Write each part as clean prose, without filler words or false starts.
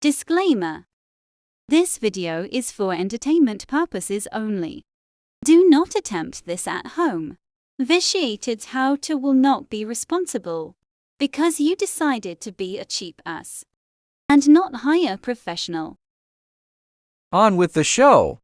Disclaimer. This video is for entertainment purposes only. Do not attempt this at home. Vitiated how-to will not be responsible because you decided to be a cheap ass and not hire a professional. On with the show.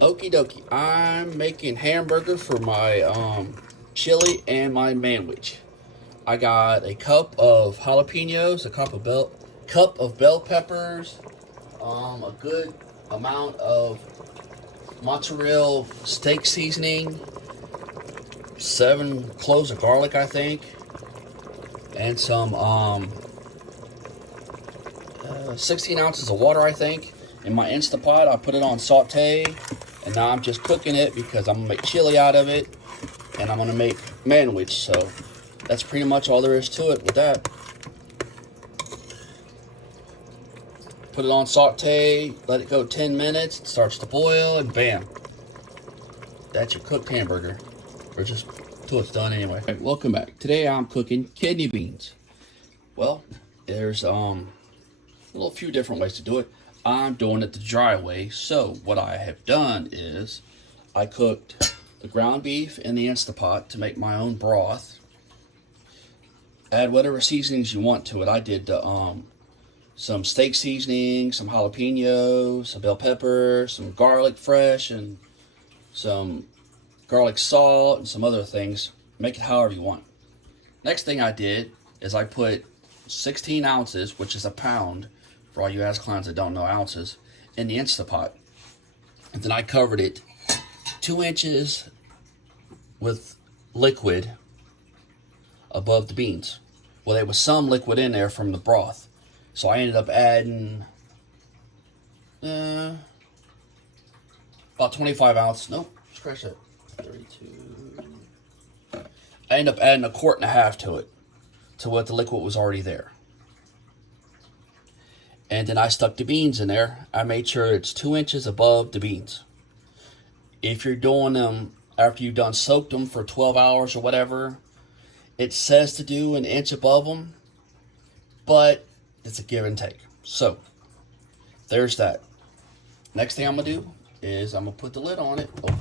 Okie dokie, I'm making hamburger for my chili and my manwich. I got a cup of jalapeños, a cup of bell peppers, a good amount of mozzarella steak seasoning, 7 cloves of garlic, I think, and some 16 ounces of water, I think. In my Instapot, I put it on saute, and now I'm just cooking it because I'm gonna make chili out of it, and I'm gonna make manwich. So that's pretty much all there is to it with that. Put it on saute, let it go 10 minutes, it starts to boil, and bam, that's your cooked hamburger, or just till it's done anyway. Right, welcome back. Today I'm cooking kidney beans. Well, there's a few different ways to do it. I'm doing it the dry way. So what I have done is I cooked the ground beef in the Instapot to make my own broth. Add whatever seasonings you want to it. I did some steak seasoning, some jalapenos, some bell pepper, some garlic fresh, and some garlic salt, and some other things. Make it however you want. Next thing I did is I put 16 ounces, which is a pound, for all you ass clowns that don't know ounces, in the Instapot. And then I covered it 2 inches with liquid above the beans. Well, there was some liquid in there from the broth. So I ended up adding about 25 ounces. Nope, scratch that. 32. I ended up adding 1.5 quarts to it, to what the liquid was already there. And then I stuck the beans in there. I made sure it's 2 inches above the beans. If you're doing them after you've done soaked them for 12 hours or whatever, it says to do 1 inch above them, but it's a give and take. So there's that. Next thing I'm gonna do is I'm gonna put the lid on it. Oh,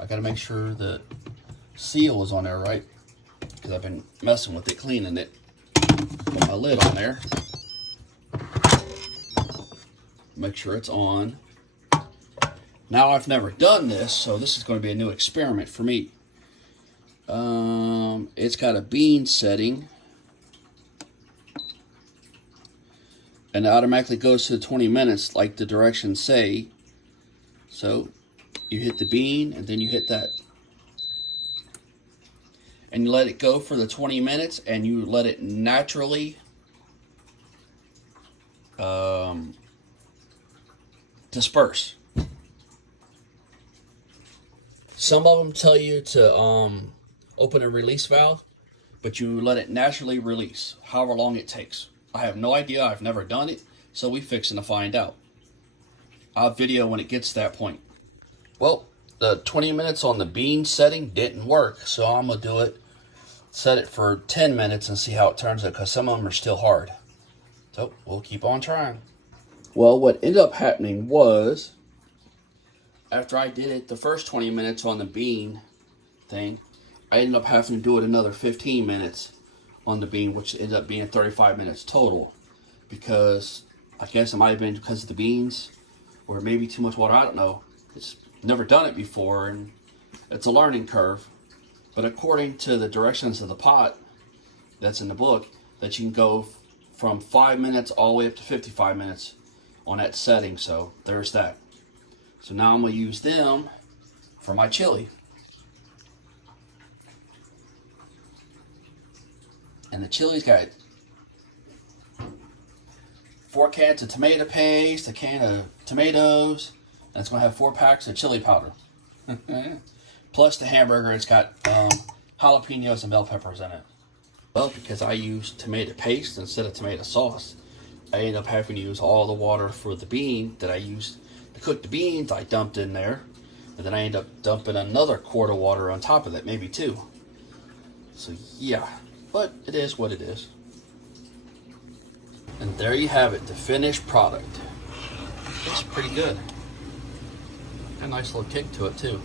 I gotta make sure the seal is on there right, because I've been messing with it, cleaning it. Put my lid on there. Make sure it's on. Now, I've never done this, so this is going to be a new experiment for me. It's got a bean setting, and it automatically goes to 20 minutes like the directions say. So you hit the bean and then you hit that, and you let it go for the 20 minutes, and you let it naturally disperse. Some of them tell you to open a release valve, but you let it naturally release however long it takes. I have no idea. I've never done it, so we fixing to find out. I'll video when it gets to that point. Well, the 20 minutes on the bean setting didn't work, so I'm gonna do it, set it for 10 minutes and see how it turns out, because some of them are still hard. So we'll keep on trying. Well, what ended up happening was, after I did it the first 20 minutes on the bean thing, I ended up having to do it another 15 minutes on the bean, which ended up being 35 minutes total. Because I guess it might have been because of the beans, or maybe too much water, I don't know. It's never done it before, and it's a learning curve. But according to the directions of the pot that's in the book, that you can go from 5 minutes all the way up to 55 minutes on that setting. So there's that. So now I'm going to use them for my chili. And the chili's got 4 cans of tomato paste, a can of tomatoes, and it's going to have 4 packs of chili powder. Plus the hamburger, it's got jalapenos and bell peppers in it. Well, because I used tomato paste instead of tomato sauce, I ended up having to use all the water for the bean that I used to cook the beans. I dumped in there, and then I ended up dumping another quart of water on top of that, maybe 2. So yeah, but it is what it is. And there you have it, the finished product. It's pretty good. Got a nice little kick to it too.